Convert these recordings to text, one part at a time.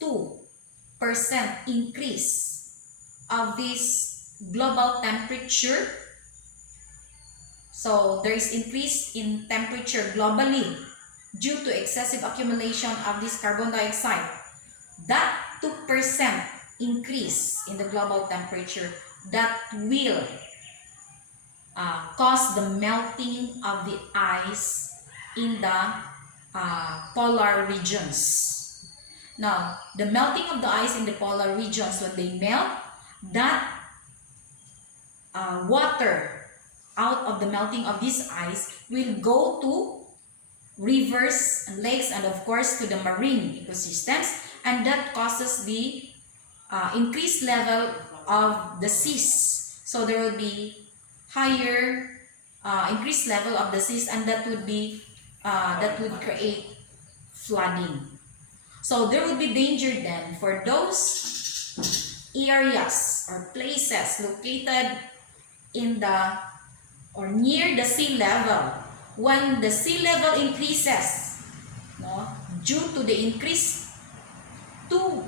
2% increase of this global temperature. So there is increase in temperature globally due to excessive accumulation of this carbon dioxide. That 2% increase in the global temperature, that will cause the melting of the ice in the polar regions. Now, the melting of the ice in the polar regions, when they melt, that water out of the melting of this ice will go to rivers and lakes, and of course to the marine ecosystems, and that causes the increased level of the seas. So there will be higher increased level of the seas, and that would create flooding. So there would be danger then for those areas or places located in the or near the sea level. When the sea level increases, no, due to the increase 2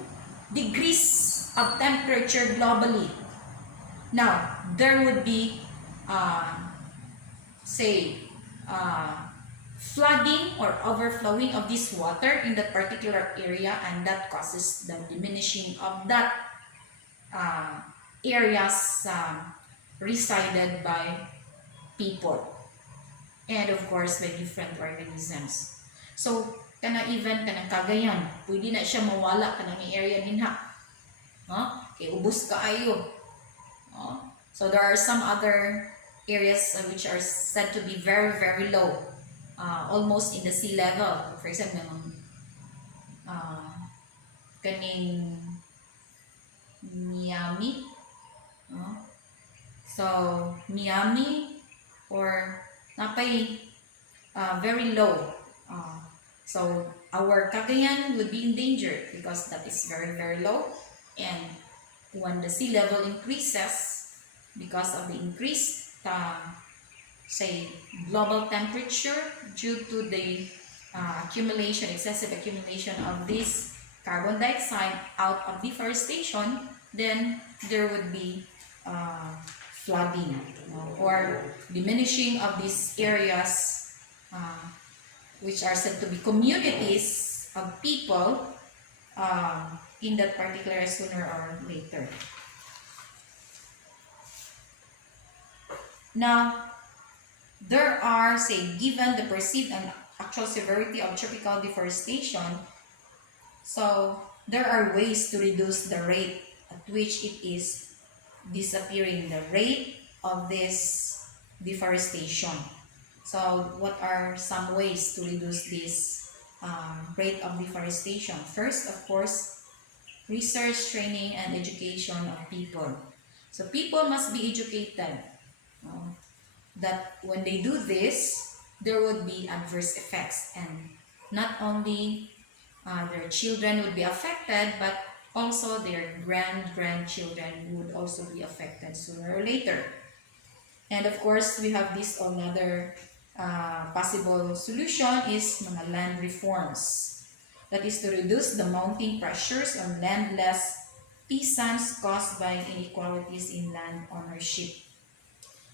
degrees of temperature globally, now there would be flooding or overflowing of this water in that particular area, and that causes the diminishing of that areas resided by people, and of course by different organisms. So even Cagayan, pwede na siya mawala kanang area din ha. Kay ubos kaayo. So there are some other areas which are said to be very, very low, almost in the sea level. For example, kaning Miami. So Miami or napay very low. So our Cagayan would be in danger because that is very, very low. And when the sea level increases because of the increased global temperature due to the excessive accumulation of this carbon dioxide out of deforestation, then there would be flooding or diminishing of these areas which are said to be communities of people in that particular sooner or later. Now, there are, given the perceived and actual severity of tropical deforestation, so there are ways to reduce the rate at which it is disappearing, the rate of this deforestation. So what are some ways to reduce this rate of deforestation? First, of course, research, training, and education of people. So people must be educated that when they do this, there would be adverse effects, and not only their children would be affected, but also their grandchildren would also be affected sooner or later. And of course, we have this another possible solution is mga land reforms. That is to reduce the mounting pressures on landless peasants caused by inequalities in land ownership.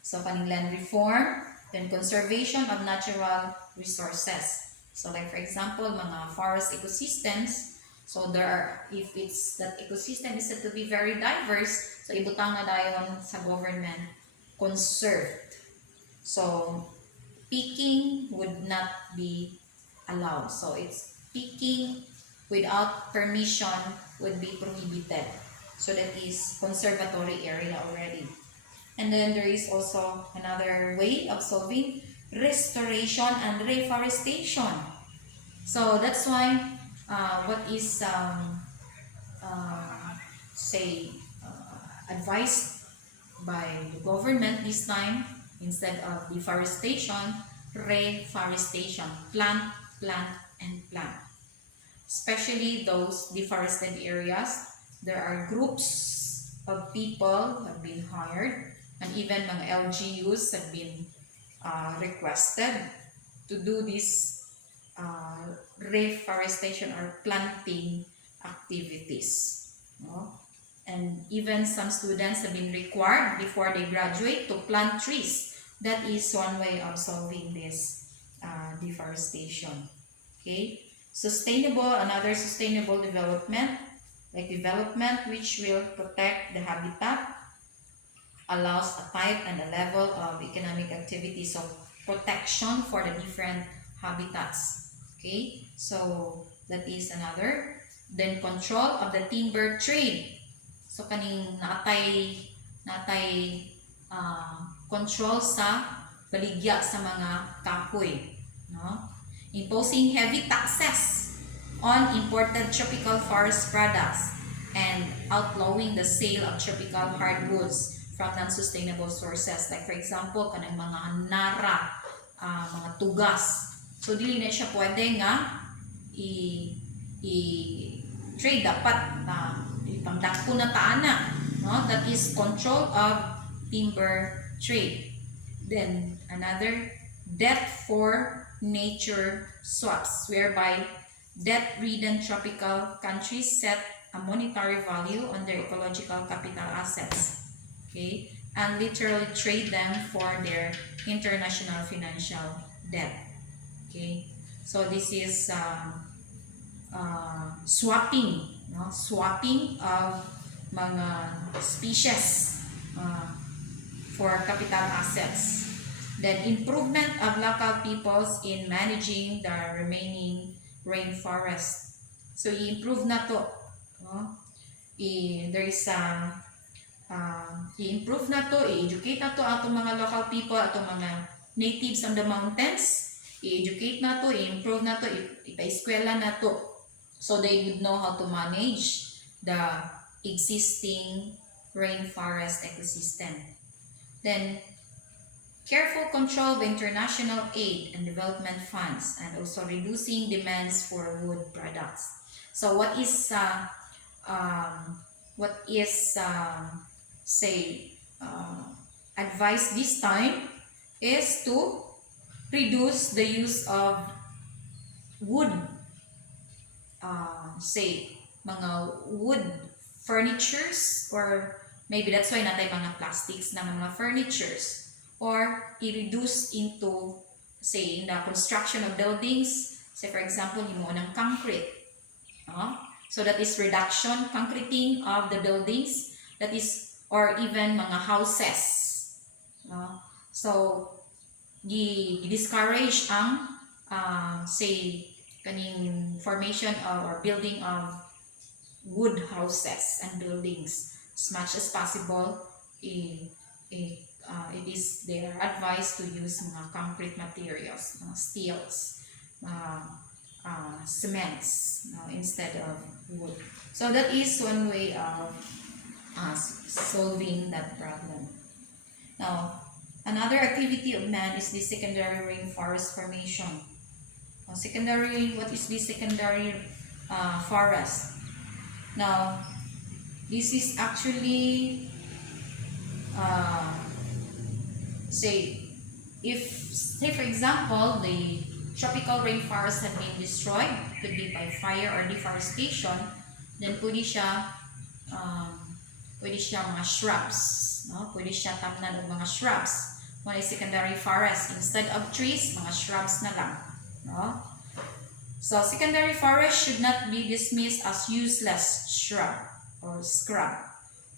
So, kaning land reform, then conservation of natural resources. So, like for example, mga forest ecosystems. So, if it's that ecosystem is said to be very diverse, so ibutang na dayon sa government conserved. So, picking would not be allowed. So, it's picking without permission would be prohibited. So, that is conservatory area already. And then there is also another way of solving restoration and reforestation. So that's why what is advised by the government this time, instead of deforestation, reforestation, plant, and plant. Especially those deforested areas, there are groups of people have been hired, and even mga LGUs have been requested to do this reforestation or planting activities. No? And even some students have been required before they graduate to plant trees. That is one way of solving this deforestation. Okay, another sustainable development, like development which will protect the habitat, allows a type and a level of economic activity, so protection for the different habitats. Okay, so that is another. Then control of the timber trade. So kaning natay control sa baligya sa mga kahoy, no? Imposing heavy taxes on imported tropical forest products and outlawing the sale of tropical hardwoods from non-sustainable sources. Like for example, kanang mga nara, mga tugas. So dili na siya pwede nga i-trade, dapat na ipangdako na taana, no? That is control of timber trade. Then another, debt for nature swaps, whereby debt-ridden tropical countries set a monetary value on their ecological capital assets, okay, and literally trade them for their international financial debt. Okay, so this is swapping, no? Swapping of mga species for capital assets. Then improvement of local peoples in managing the remaining rainforest. So i-improve na to, no? There is a i-improve na to, i-educate na to atong mga local people, atong mga natives on the mountains. I-educate na to, i-improve na to, ipa-eskwela na to, so they would know how to manage the existing rainforest ecosystem. Then careful control of international aid and development funds, and also reducing demands for wood products. So what is advice this time is to reduce the use of wood, mga wood furnitures, or maybe that's why natay mga plastics na mga furnitures, or i-reduce into, in the construction of buildings, say for example, yung ng concrete. So that is reduction, concreting of the buildings, that is, or even mga houses. So, discourage ang, kaning formation of or building of wood houses and buildings. As much as possible, it is their advice to use mga concrete materials, steels, cements, instead of wood. So that is one way of solving that problem. Now, another activity of man is the secondary rainforest formation. What is the secondary forest? Now, this is actually, say for example, the tropical rainforest had been destroyed, could be by fire or deforestation, then pwede siya mga shrubs, no? Pwede siya tamnan ng mga shrubs. When secondary forest, instead of trees, mga shrubs na lang, no? So secondary forest should not be dismissed as useless shrub or scrub.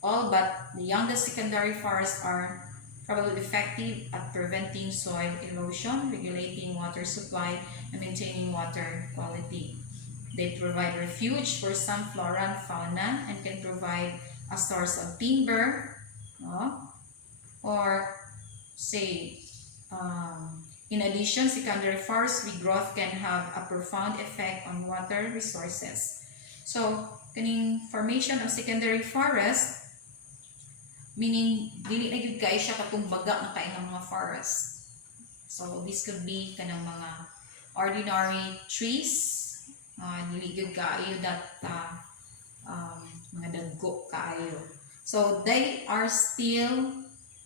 All but the youngest secondary forests are probably effective at preventing soil erosion, regulating water supply, and maintaining water quality. They provide refuge for some flora and fauna and can provide a source of timber, or in addition, secondary forest regrowth can have a profound effect on water resources. So, kaning formation of secondary forest, meaning dili na gyud kay siya katong baga na kay ng mga forest. So this could be kanang mga ordinary trees, dili gyud kaayo that mga dagko kaayo. So they are still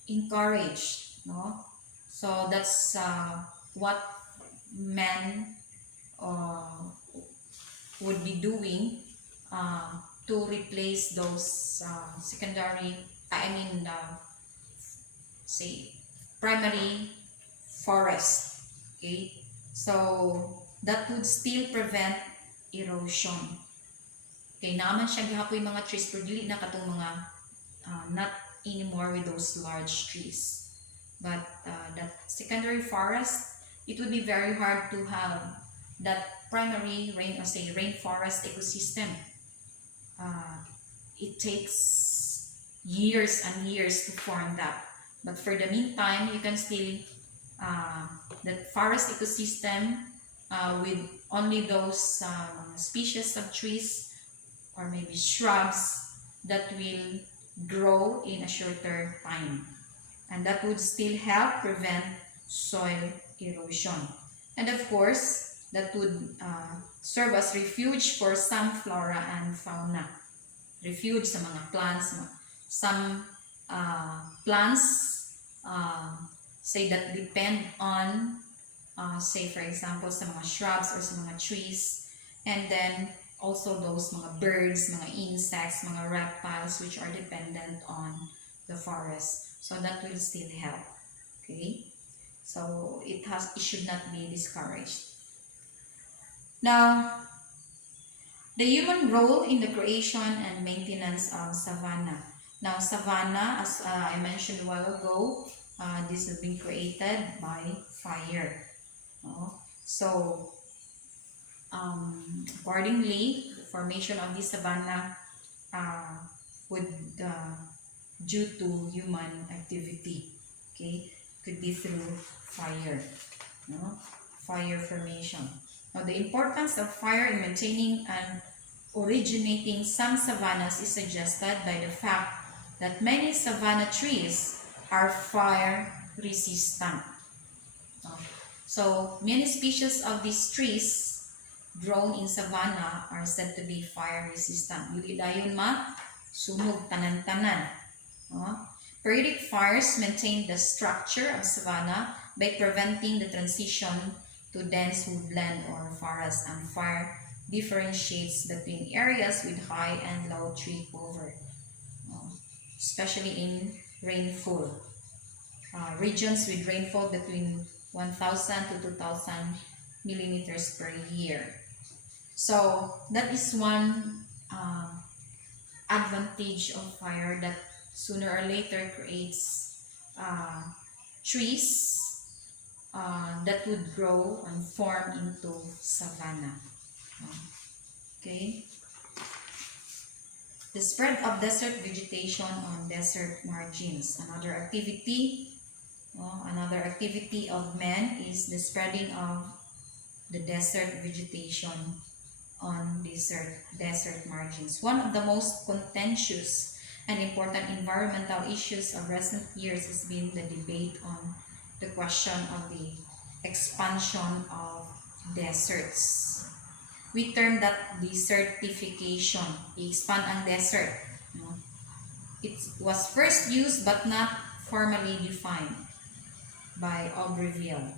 encouraged, no? So that's what men would be doing to replace those secondary, say primary forest. Okay, so that would still prevent erosion. Okay, naman siya gihapon yung mga trees pero dili na katong mga not anymore with those large trees. But that secondary forest, it would be very hard to have that primary rainforest ecosystem. It takes years and years to form that. But for the meantime, you can still that forest ecosystem with only those species of trees or maybe shrubs that will grow in a shorter time. And that would still help prevent soil erosion. And of course, that would serve as refuge for some flora and fauna. Refuge sa mga plants, some plants say that depend on say for example sa mga shrubs or sa mga trees, and then also those mga birds, mga insects, mga reptiles which are dependent on the forest. So that will still help. Okay, so it should not be discouraged. Now, the human role in the creation and maintenance of savanna. Now, savanna, as I mentioned a while ago, this has been created by fire. So, accordingly, the formation of this savanna would due to human activity. Okay, could be through fire, fire formation. Now, the importance of fire in maintaining and originating some savannas is suggested by the fact that many savanna trees are fire resistant. So, many species of these trees grown in savanna are said to be fire resistant. Dili dayon sunog tanan-tanan. Periodic fires maintain the structure of savanna by preventing the transition to dense woodland or forest, and fire differentiates between areas with high and low tree cover, especially in rainfall. Regions with rainfall between 1,000 to 2,000 millimeters per year. So that is one advantage of fire, that sooner or later creates trees that would grow and form into savanna. Okay. The spread of desert vegetation on desert margins. Another activity of man is the spreading of the desert vegetation on desert margins. One of the most contentious and important environmental issues of recent years has been the debate on the question of the expansion of deserts. We term that desertification. I-expand ang desert. It was first used but not formally defined by Aubreville.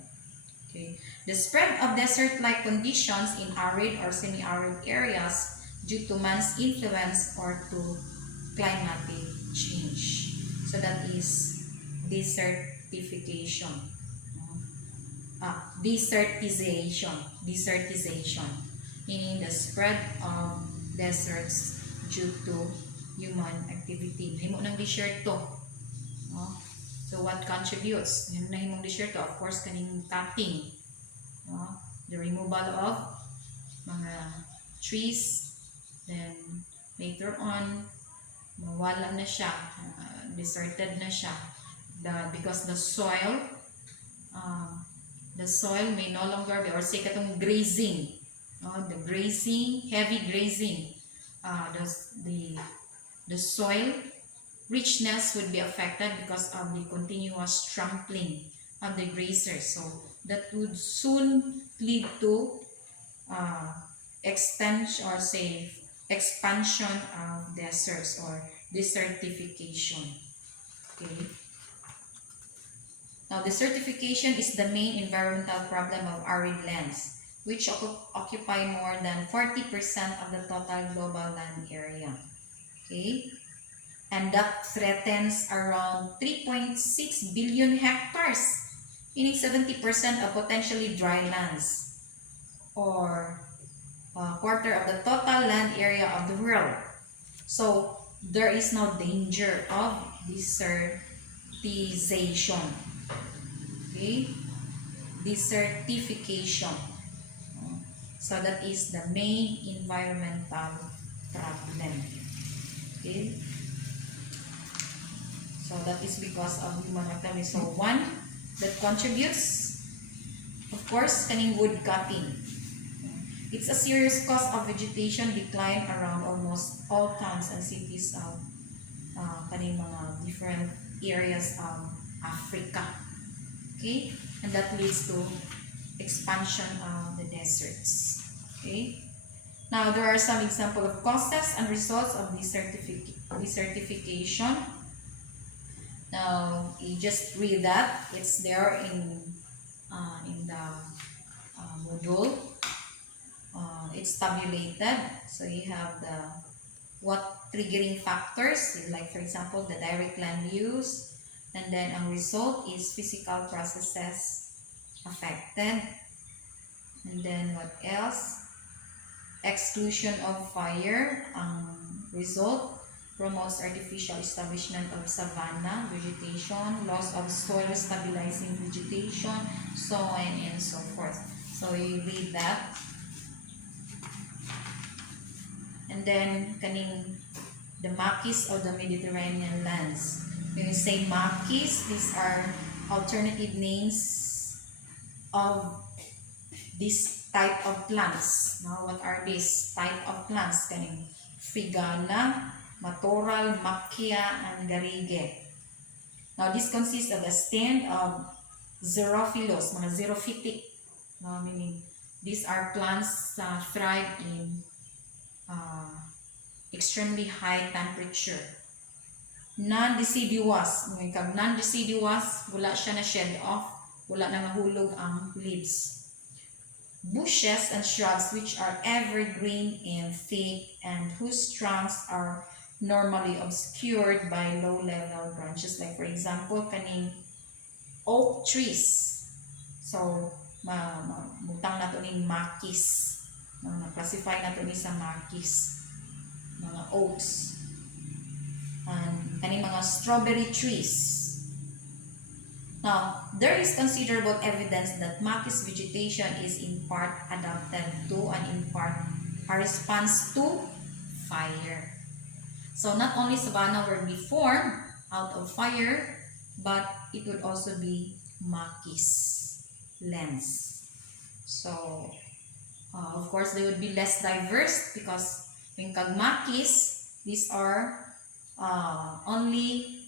Okay. The spread of desert-like conditions in arid or semi-arid areas due to man's influence or to climatic change. So that is desertification. Desertization, meaning the spread of deserts due to human activity. Nahimo ng deserto. So what contributes? Yung nahimong deserto, of course, kaning cutting. The removal of mga trees, then later on, mawala na siya, deserted na siya, because the soil may no longer be, or say katong grazing, heavy grazing, the soil richness would be affected because of the continuous trampling of the grazers. So that would soon lead to expansion of deserts or desertification. Okay. Now, desertification is the main environmental problem of arid lands. which occupy more than 40% of the total global land area. Okay? And that threatens around 3.6 billion hectares, meaning 70% of potentially dry lands, or a quarter of the total land area of the world. So there is no danger of desertization. Okay? Desertification. So that is the main environmental problem. Okay? So that is because of human activity. So one that contributes, of course, kaning wood cutting. It's a serious cause of vegetation decline around almost all towns and cities of kaning mga different areas of Africa. Okay? And that leads to expansion of the deserts. Okay? Now, there are some examples of causes and results of desertification. Now, you just read that. It's there in the module. It's tabulated. So you have what triggering factors, like for example, the direct land use, and then ang result is physical processes affected. And then what else? Exclusion of fire. Ang result promotes artificial establishment of savanna vegetation, loss of soil stabilizing vegetation, so on and so forth. So you read that. And then kaning the maquis of the Mediterranean lands. When you say maquis, these are alternative names of this type of plants. Now, what are these type of plants? Kaning frigana, matoral, macchia, and garrigue. Now, this consists of a stand of xerophilos, mga xerophytic. Meaning, these are plants thrive in extremely high temperature. Non-deciduous. Kag non-deciduous, wala siya na shed off, wala na mahulog ang leaves. Bushes and shrubs which are evergreen and thick and whose trunks are normally obscured by low-level branches. Like for example, kaning oak trees. So, mutang na to ning maquis. Na-classify na to ni sa maquis. Mga oaks. And kaning mga strawberry trees. Now, there is considerable evidence that maquis vegetation is in part adapted to and in part a response to fire. So, not only savanna will be formed out of fire, but it would also be maquis lands. So, of course, they would be less diverse because yung kag maquis, these are only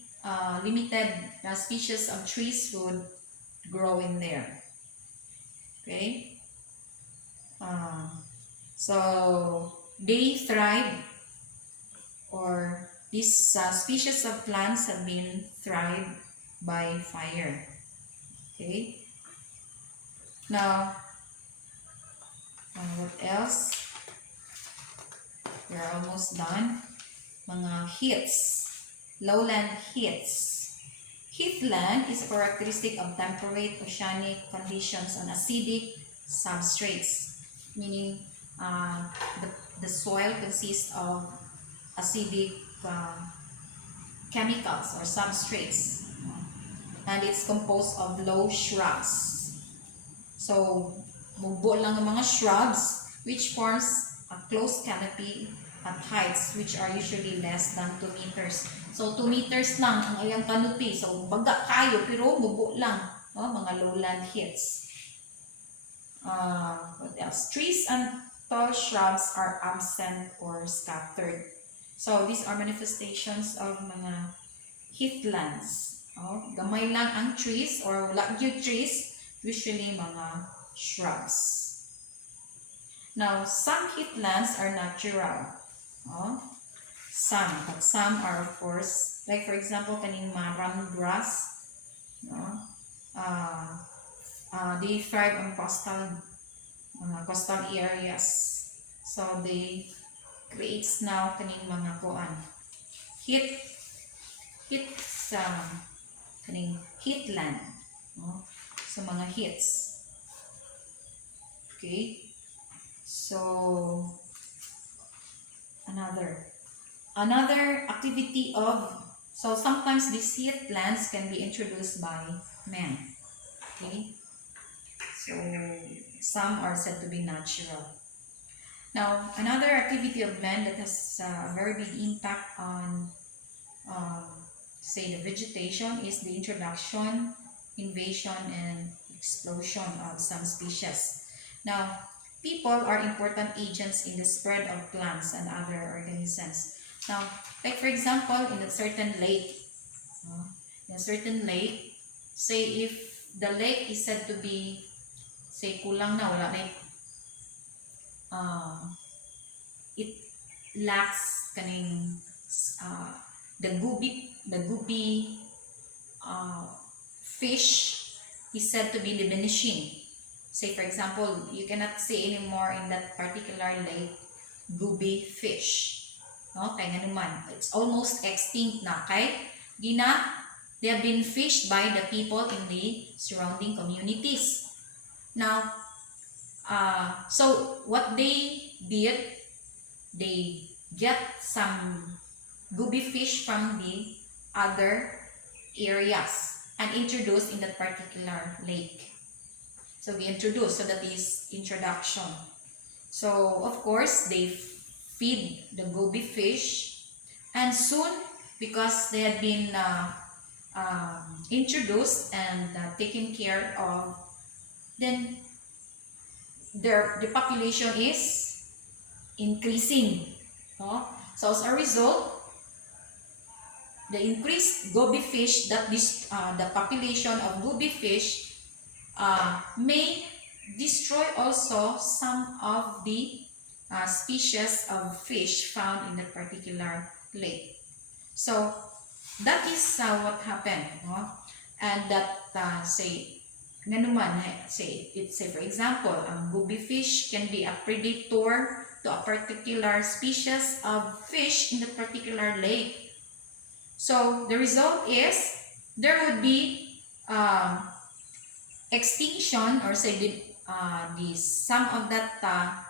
limited species of trees would grow in there. Okay? So, they thrive, or these species of plants have been thrived by fire. Okay? Now, what else? We're almost done. Mga heaths. Lowland heaths. Heathland is characteristic of temperate oceanic conditions on acidic substrates, meaning the soil consists of acidic chemicals or substrates, and it's composed of low shrubs. So, mubo lang ang mga shrubs which forms a close canopy at heights which are usually less than 2 meters. So, 2 meters lang ang iyang canopy. So, baga kayo, pero mubo lang. Mga lowland heaths. What else? Trees and tall shrubs are absent or scattered. So, these are manifestations of mga heathlands. Gamay lang ang trees or wala yung trees, usually mga shrubs. Now, some heathlands are natural. Some are, of course, like for example, kaning marram grass. They thrive on coastal mga coastal areas. So they creates now kaning mga kuan heat sa kaning heatland, no? Sa mga heats. Okay, so another activity of, so sometimes these heatlands can be introduced by men. Okay, so some are said to be natural. Now, another activity of man that has a very big impact on, say, the vegetation is the introduction, invasion, and explosion of some species. Now, people are important agents in the spread of plants and other organisms. Now, like for example, in a certain lake, say if the lake is said to be, say, kulang na, wala na, it lacks kaning the guppy fish is said to be diminishing. Say for example, you cannot see anymore in that particular lake guppy fish. No, kaya nga naman, it's almost extinct na. Kay they have been fished by the people in the surrounding communities. Now, so what they did, they get some guppy fish from the other areas and introduced in that particular lake. So we introduced, so that is introduction. So of course they feed the guppy fish, and soon, because they had been introduced and taken care of, then the population is increasing. No? So as a result, the increased goby fish, that the population of goby fish may destroy also some of the species of fish found in that particular lake. So that is what happened, no? And that say for example, goby fish can be a predator to a particular species of fish in that particular lake. So the result is there would be extinction, or say the some of that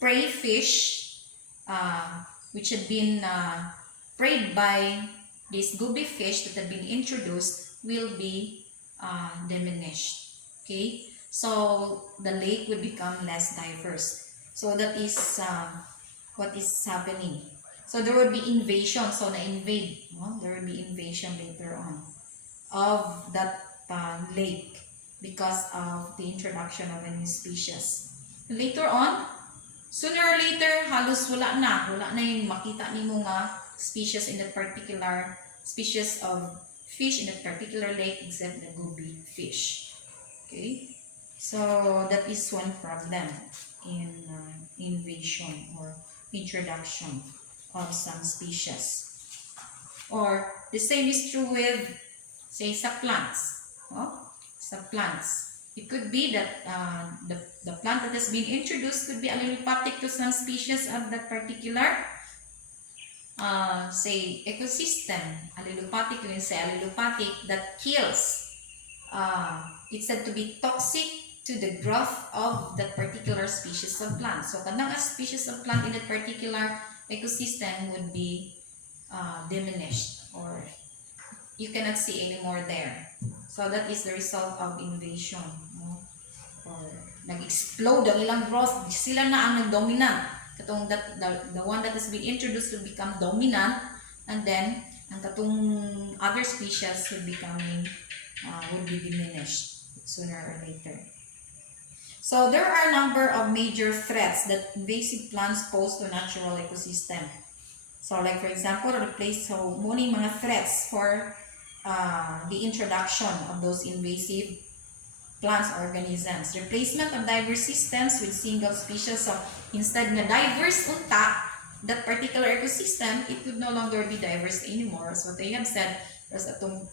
prey fish which had been preyed by this goby fish that had been introduced will be diminished. Okay, so the lake would become less diverse. So that is what is happening. So there would be invasion. So na-invade, no? There will be invasion later on of that lake because of the introduction of a new species. Later on, sooner or later, halos wala na yung makita nimo nga species in that particular species of fish in that particular lake except the goby fish. Okay, so that is one problem in invasion or introduction of some species. Or the same is true with, say, sa plants. Sa plants, it could be that the plant that has been introduced could be allelopathic to some species of that particular say ecosystem. Allelopathic, when you say allelopathic, that kills. It's said to be toxic to the growth of that particular species of plant. So kanang a species of plant in that particular ecosystem would be diminished, or you cannot see anymore there. So that is the result of invasion, no? Or nag-explode ang ilang growth, sila na ang nag-dominant. Katong that the one that has been introduced will become dominant, and then ang katong other species will be diminished sooner or later. So there are a number of major threats that invasive plants pose to natural ecosystem. So like for example, muning mga threats for the introduction of those invasive plants organisms. Replacement of diverse systems with single species. So instead na diverse unta that particular ecosystem, it would no longer be diverse anymore. As what they have said, there's atong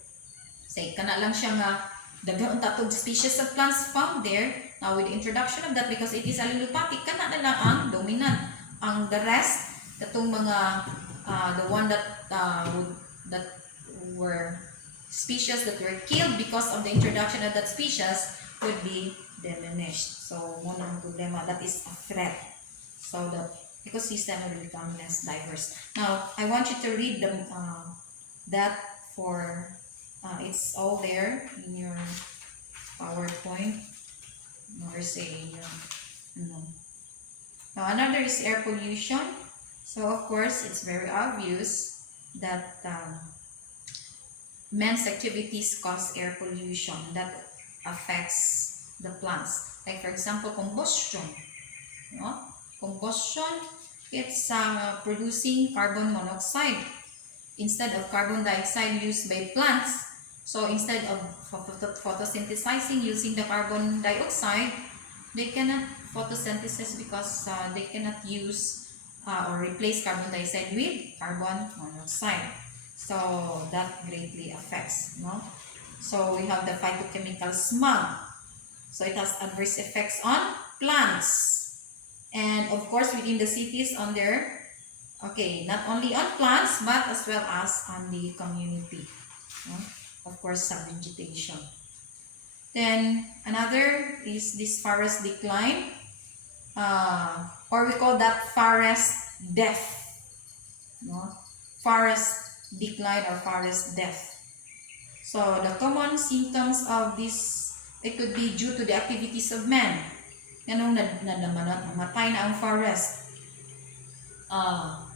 say kana lang siya nga daghang tatog species of plants found there, Now, with the introduction of that, because it is allelopathic, kana na lang ang dominant. Ang the rest, katong mga, the one that were species that were killed because of the introduction of that species would be diminished. So, muna ang problema. That is a threat. So, the ecosystem will become less diverse. Now, I want you to read that for, it's all there in your PowerPoint. Or say in your, Now, another is air pollution. So, of course, it's very obvious that man's activities cause air pollution that affects the plants. Like, for example, combustion. Combustion, it's producing carbon monoxide instead of carbon dioxide used by plants. So, instead of photosynthesizing using the carbon dioxide, they cannot photosynthesize because they cannot use or replace carbon dioxide with carbon monoxide. So, that greatly affects, So, we have the phytochemical smog. So, it has adverse effects on plants. And, of course, within the cities on there, not only on plants, but as well as on the community. Of course, some vegetation. Then, another is this forest decline. Or we call that forest death. Forest decline or forest death. So, the common symptoms of this, it could be due to the activities of man. Ganun namatay na ang forest.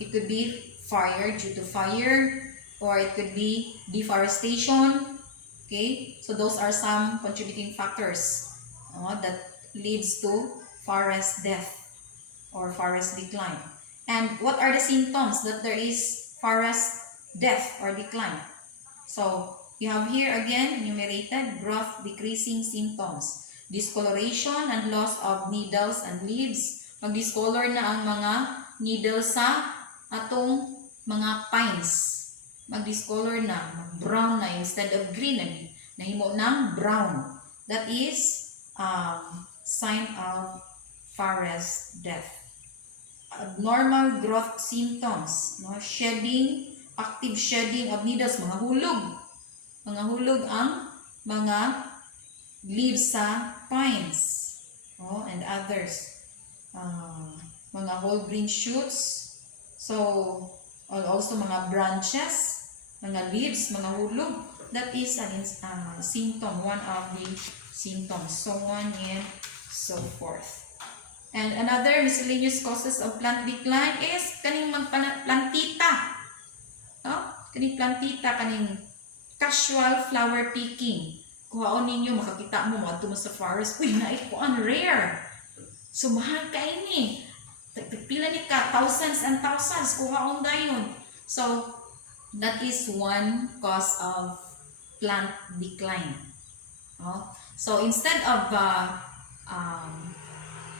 It could be fire, due to fire, or it could be deforestation. Okay, so those are some contributing factors that leads to forest death or forest decline. And what are the symptoms that there is forest death or decline? So, you have here again enumerated growth decreasing symptoms, discoloration and loss of needles and leaves. Mag-discolor na ang mga needles sa atong mga pines. Mag-discolor na, mag-brown na instead of green, nahimo ng brown. That is sign of forest death. Abnormal growth symptoms, shedding, active shedding of needles, mga hulog. Mga hulog ang mga leaves sa pines, and others. Mga whole green shoots. So, also mga branches, mga leaves, mga hulog. That is a symptom, one of the symptoms. So on and so forth. And another miscellaneous causes of plant decline is kaning plantita. Kaning plantita, kaning casual flower picking. Kuhaon ninyo, makakita mo, maadto mo sa forest. Uy, naikuan, rare. So, mahal ka ini. Pila ni ka, thousands and thousands, kuhaon dayon. So, that is one cause of plant decline. So, instead of,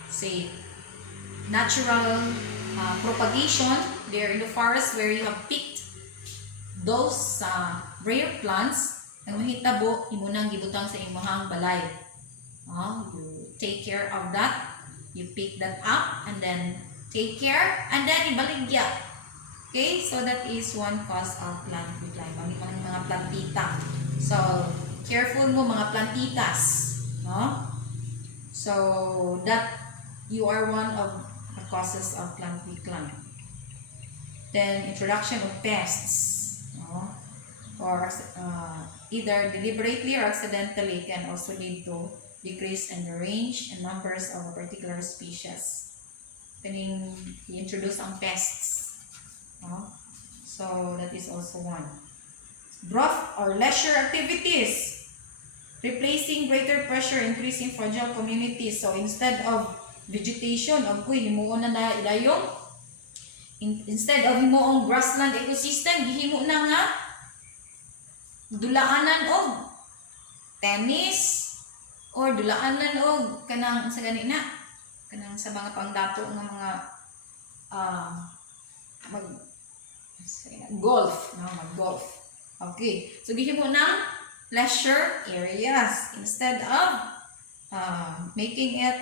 say, natural propagation there in the forest where you have picked those rare plants, ang mahitabo, imunang gibutang sa imong balay. You take care of that. You pick that up and then take care and then ibaligya. Okay, so that is one cause of plant decline. Mga plantita. So, careful mo mga plantitas. So, that you are one of the causes of plant decline. Then, introduction of pests. Or either deliberately or accidentally can also lead to decrease in the range and numbers of a particular species. Kaning i-introduce ang pests. So, that is also one. Growth or leisure activities. Replacing greater pressure, increasing fragile communities. So, instead of vegetation, himuon na idayong. Instead of himuong grassland ecosystem, gihimo na nga dulaanan og tennis, or dulaanan og kanang sa ganina, kanang sa mga pangdato ng mga golf, mag-golf. Okay, so gihimo ng leisure areas instead of making it,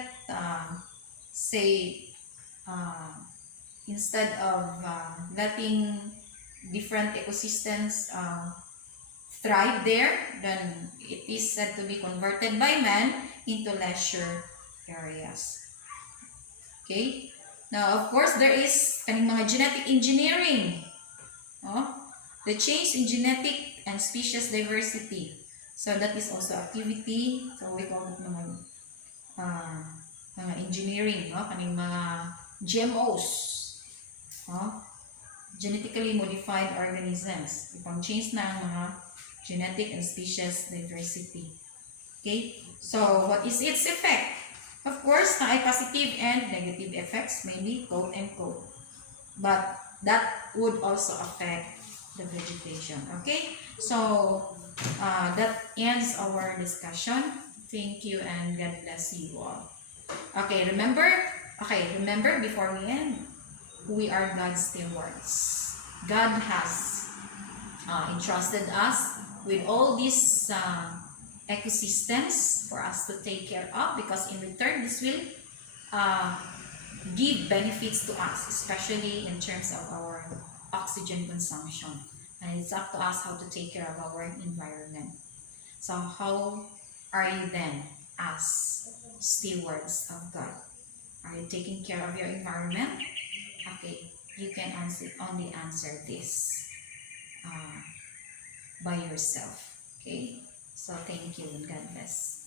say, uh, instead of letting different ecosystems thrive there, then it is said to be converted by man into leisure areas. Okay? Now, of course, there is kaning mga genetic engineering. Oh, the change in genetic and species diversity. So, that is also activity. So, we call it uh, mga engineering, no? Kaning mga GMOs. Oh, genetically modified organisms. Ipang change na ang mga genetic and species diversity. Okay? So, what is its effect? Of course, na ay positive and negative effects, maybe quote and quote. But that would also affect the vegetation. Okay? So, that ends our discussion. Thank you and God bless you all. Okay, remember before we end, we are God's stewards. God has entrusted us with all these ecosystems for us to take care of, because in return this will uh, give benefits to us, especially in terms of our oxygen consumption. And it's up to us how to take care of our environment. So how are you then as stewards of God? Are you taking care of your environment? Okay, you can only answer this by yourself. Okay, so thank you and God bless.